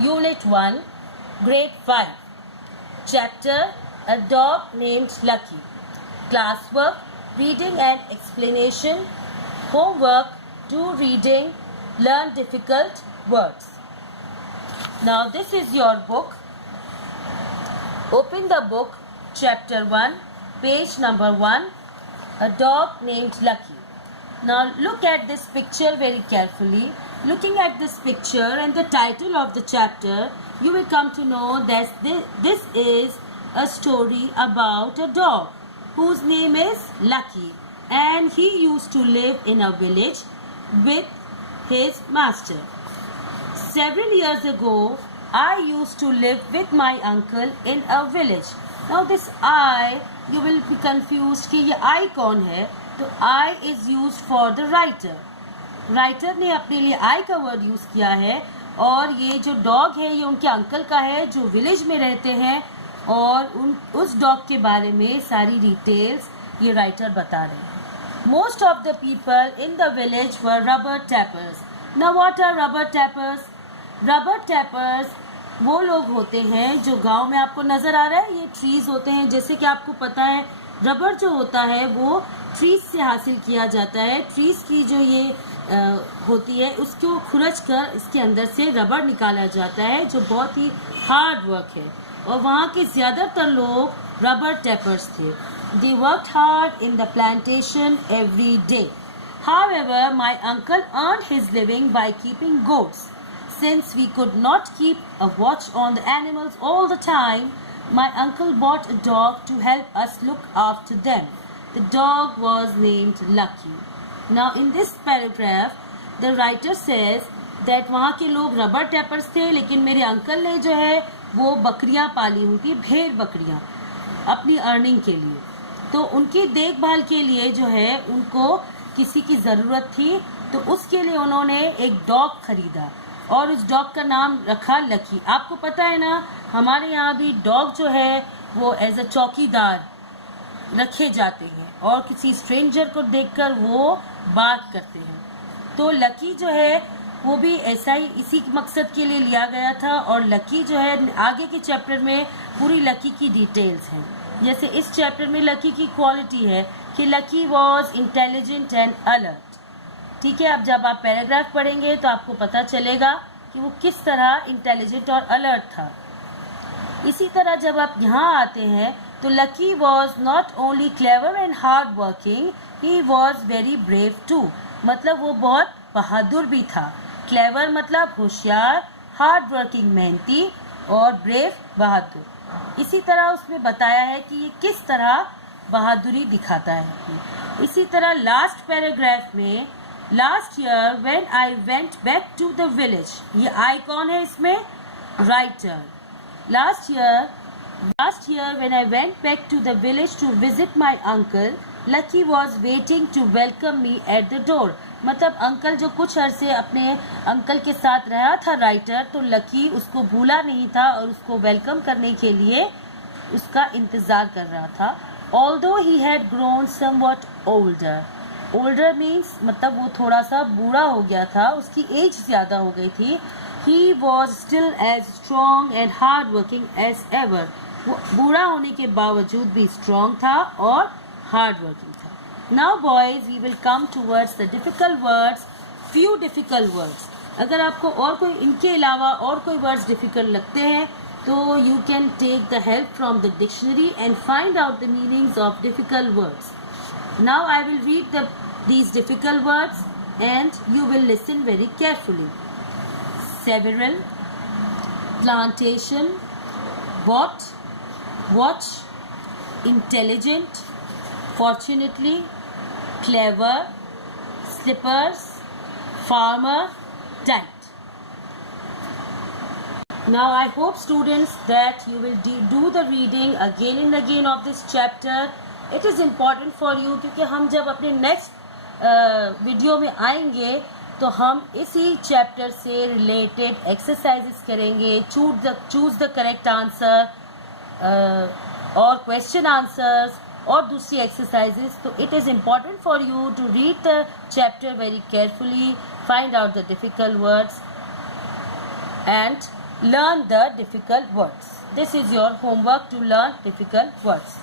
Unit 1, Grade 5, Chapter A Dog Named Lucky. Classwork, Reading and Explanation. Homework, do reading, learn difficult words. Now this is your book. Open the book, Chapter 1, page number 1, A Dog Named Lucky. Now look at this picture very carefully. Looking at this picture and the title of the chapter, you will come to know that this is a story about a dog whose name is Lucky, and he used to live in a village with his master. Several years ago, I used to live with my uncle in a village. Now this I, you will be confused कि ये I कौन है? तो I is used for the writer. Writer ने अपने लिए आई का word use किया है, और ये जो डॉग है ये उनके अंकल का है जो विलेज में रहते हैं, और उस डॉग के बारे में सारी डिटेल्स ये राइटर बता रहे हैं. Most of the people in the village were rubber tappers. Now what are rubber tappers? Rubber tappers वो लोग होते हैं जो गांव में आपको नज़र आ रहा है, ये ट्रीज़ होते हैं. जैसे कि आपको पता है रबर जो होता है वो ट्रीज़ से हासिल किया जाता है. ट्रीज़ की जो ये होती है उसको खुरच कर इसके अंदर से रबर निकाला जाता है, जो बहुत ही हार्ड वर्क है. और वहाँ के ज़्यादातर लोग रबर टैपर्स थे. They worked hard in the plantation every day. However, my uncle earned his living by keeping goats. Since we could not keep a watch on the animals all the time, my uncle bought a dog to help us look after them. The dog was named Lucky. Now in this paragraph, the writer says that वहाँ के लोग rubber tapers थे, लेकिन मेरे uncle ने जो है वो बकरियाँ पाली हुई थी, भेड़ बकरियाँ, अपनी अर्निंग के लिए. तो उनकी देखभाल के लिए जो है उनको किसी की ज़रूरत थी, तो उसके लिए उन्होंने एक डॉग खरीदा और उस डॉग का नाम रखा लकी. आपको पता है ना, हमारे यहाँ भी डॉग जो है वो एज अ चौकीदार रखे जाते हैं और किसी स्ट्रेंजर को देखकर वो बात करते हैं. तो लकी जो है वो भी ऐसा ही इसी मकसद के लिए लिया गया था. और लकी जो है आगे के चैप्टर में पूरी लकी की डिटेल्स हैं. जैसे इस चैप्टर में लकी की क्वालिटी है कि lucky was intelligent and alert. ठीक है, अब जब आप पैराग्राफ पढ़ेंगे तो आपको पता चलेगा कि वो किस तरह इंटेलिजेंट और अलर्ट था. इसी तरह जब आप यहाँ आते हैं तो Lucky was not only clever and hard working, he was very brave too. मतलब वो बहुत बहादुर भी था. क्लेवर मतलब होशियार, हार्ड वर्किंग मेहनती, और ब्रेव बहादुर. इसी तरह उसमें बताया है कि ये किस तरह बहादुरी दिखाता है. इसी तरह लास्ट पैराग्राफ में, last year when I went back to the village, ये आई कौन है इसमें? Writer. Last year when I went back to the village to visit my uncle, Lucky was waiting to welcome me at the door. मतलब uncle जो कुछ अरसे अपने uncle के साथ रहा था राइटर, तो लकी उसको भूला नहीं था और उसको वेलकम करने के लिए उसका इंतज़ार कर रहा था. Although he had grown somewhat older. Older means मतलब वो थोड़ा सा बूढ़ा हो गया था, उसकी एज ज़्यादा हो गई थी. He was still as strong and hard working as ever. वो बूढ़ा होने के बावजूद भी strong था और hard working था. Now boys, we will come towards the difficult words. Few difficult words. अगर आपको और कोई इनके अलावा और कोई words difficult लगते हैं तो you can take the help from the dictionary and find out the meanings of difficult words. Now I will read these difficult words and you will listen very carefully. Several, plantation, bought, watch, intelligent, fortunately, clever, slippers, farmer, diet. Now I hope students that you will do the reading again and again of this chapter. It is important for you क्योंकि हम जब अपने next video में आएंगे तो हम इसी chapter से रिलेटेड एक्सरसाइजेस करेंगे. चूज द करेक्ट आंसर और क्वेश्चन आंसर्स और दूसरी एक्सरसाइजेस. तो it is important for you to read the chapter very carefully, find out the difficult words and learn the difficult words. This is your homework to learn difficult words.